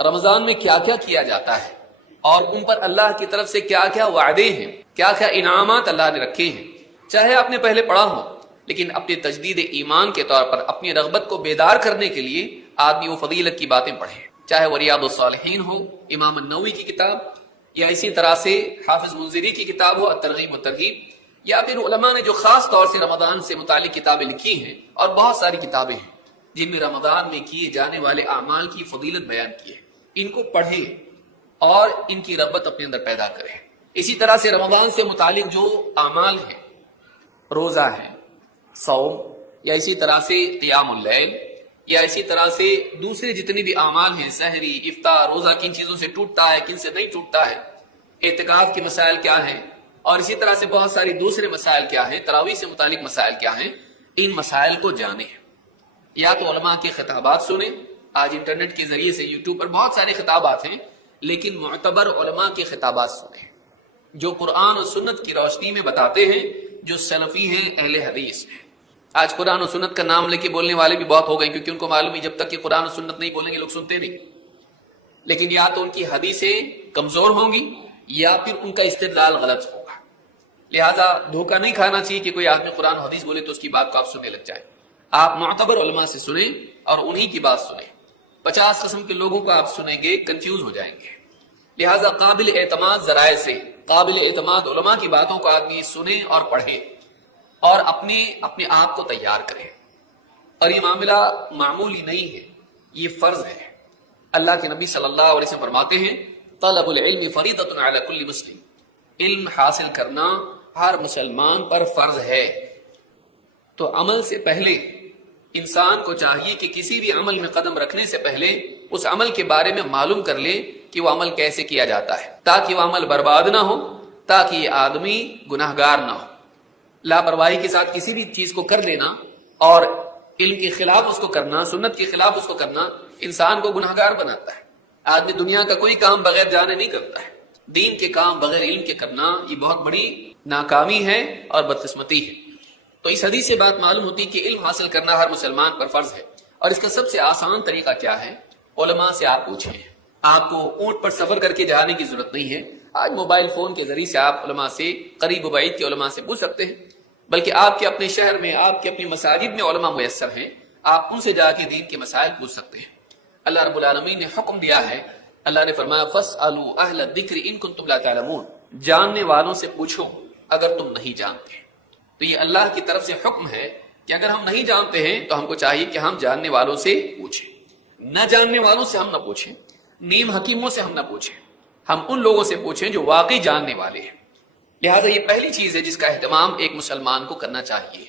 رمضان میں کیا کیا کیا جاتا ہے اور ان پر اللہ کی طرف سے کیا کیا وعدے ہیں، کیا کیا انعامات اللہ نے رکھے ہیں، چاہے آپ نے پہلے پڑھا ہو، لیکن اپنے تجدید ایمان کے طور پر اپنی رغبت کو بیدار کرنے کے لیے آدمی وہ فضیلت کی باتیں پڑھے، چاہے وہ ریاض الصالحین ہو، امام النووی کی کتاب، یا اسی طرح سے حافظ منذری کی کتاب ہو الترغیب والترہیب، یا پھر علماء نے جو خاص طور سے رمضان سے متعلق کتابیں لکھی ہیں، اور بہت ساری کتابیں ہیں جن میں رمضان میں کیے جانے والے اعمال کی فضیلت بیان کی ہے، ان کو پڑھے اور ان کی رغبت اپنے اندر پیدا کرے۔ اسی طرح سے رمضان سے متعلق جو اعمال ہیں، روزہ ہے، صوم، یا اسی طرح سے قیام اللیل، یا اسی طرح سے دوسرے جتنے بھی اعمال ہیں، سحری، افطار، روزہ کن چیزوں سے ٹوٹتا ہے، کن سے نہیں ٹوٹتا ہے، اعتکاف کے مسائل کیا ہیں، اور اسی طرح سے بہت ساری دوسرے مسائل کیا ہیں، تراویح سے متعلق مسائل کیا ہیں، ان مسائل کو جانیں۔ یا تو علماء کے خطابات سنیں، آج انٹرنیٹ کے ذریعے سے یوٹیوب پر بہت سارے خطابات ہیں، لیکن معتبر علماء کے خطابات سنیں جو قرآن و سنت کی روشنی میں بتاتے ہیں، جو سلفی ہیں، اہل حدیث ہیں۔ آج قرآن و سنت کا نام لے کے بولنے والے بھی بہت ہو گئے، کیونکہ ان کو معلوم ہے جب تک کہ قرآن و سنت نہیں بولیں گے لوگ سنتے نہیں، لیکن یا تو ان کی حدیثیں کمزور ہوں گی یا پھر ان کا استدلال غلط ہوگا، لہذا دھوکہ نہیں کھانا چاہیے کہ کوئی آدمی قرآن و حدیث بولے تو اس کی بات کو آپ سننے لگ جائیں۔ آپ معتبر علماء سے سنیں اور انہی کی بات سنیں، 50 قسم کے لوگوں کو آپ سنیں گے کنفیوز ہو جائیں گے، لہذا قابل اعتماد ذرائع سے، قابل اعتماد علماء کی باتوں کو آدمی سنیں اور پڑھے اور اپنے آپ کو تیار کرے۔ اور یہ معاملہ معمولی نہیں ہے، یہ فرض ہے۔ اللہ کے نبی صلی اللہ علیہ وسلم فرماتے ہیں طلب العلم فریضۃ علی کل مسلم، علم حاصل کرنا ہر مسلمان پر فرض ہے۔ تو عمل سے پہلے انسان کو چاہیے کہ کسی بھی عمل میں قدم رکھنے سے پہلے اس عمل کے بارے میں معلوم کر لے کہ وہ عمل کیسے کیا جاتا ہے، تاکہ وہ عمل برباد نہ ہو، تاکہ یہ آدمی گناہگار نہ ہو۔ لاپرواہی کے ساتھ کسی بھی چیز کو کر لینا اور علم کے خلاف اس کو کرنا، سنت کے خلاف اس کو کرنا، انسان کو گناہگار بناتا ہے۔ آدمی دنیا کا کوئی کام بغیر جانے نہیں کرتا ہے، دین کے کام بغیر علم کے کرنا یہ بہت بڑی ناکامی ہے اور بدقسمتی ہے۔ تو اس حدیث سے بات معلوم ہوتی کہ علم حاصل کرنا ہر مسلمان پر فرض ہے، اور اس کا سب سے آسان طریقہ کیا ہے؟ علماء سے آپ پوچھیں۔ آپ کو اونٹ پر سفر کر کے جانے کی ضرورت نہیں ہے، آج موبائل فون کے ذریعے سے آپ علماء سے، قریب و بعید کے علماء سے پوچھ سکتے ہیں، بلکہ آپ کے اپنے شہر میں، آپ کے اپنی مساجد میں علماء میسر ہیں، آپ ان سے جا کے دین کے مسائل پوچھ سکتے ہیں۔ اللہ رب العالمین نے حکم دیا ہے، اللہ نے فرمایا فَاسْأَلُوا أَهْلَ الذِّكْرِ إِن كُنتُمْ لَا تَعْلَمُونَ، جاننے والوں سے پوچھو اگر تم نہیں جانتے۔ تو یہ اللہ کی طرف سے حکم ہے کہ اگر ہم نہیں جانتے ہیں تو ہم کو چاہیے کہ ہم جاننے والوں سے پوچھیں، نہ جاننے والوں سے ہم نہ پوچھیں، نیم حکیموں سے ہم نہ پوچھیں، ہم ان لوگوں سے پوچھیں جو واقعی جاننے والے ہیں۔ لہذا یہ پہلی چیز ہے جس کا اہتمام ایک مسلمان کو کرنا چاہیے۔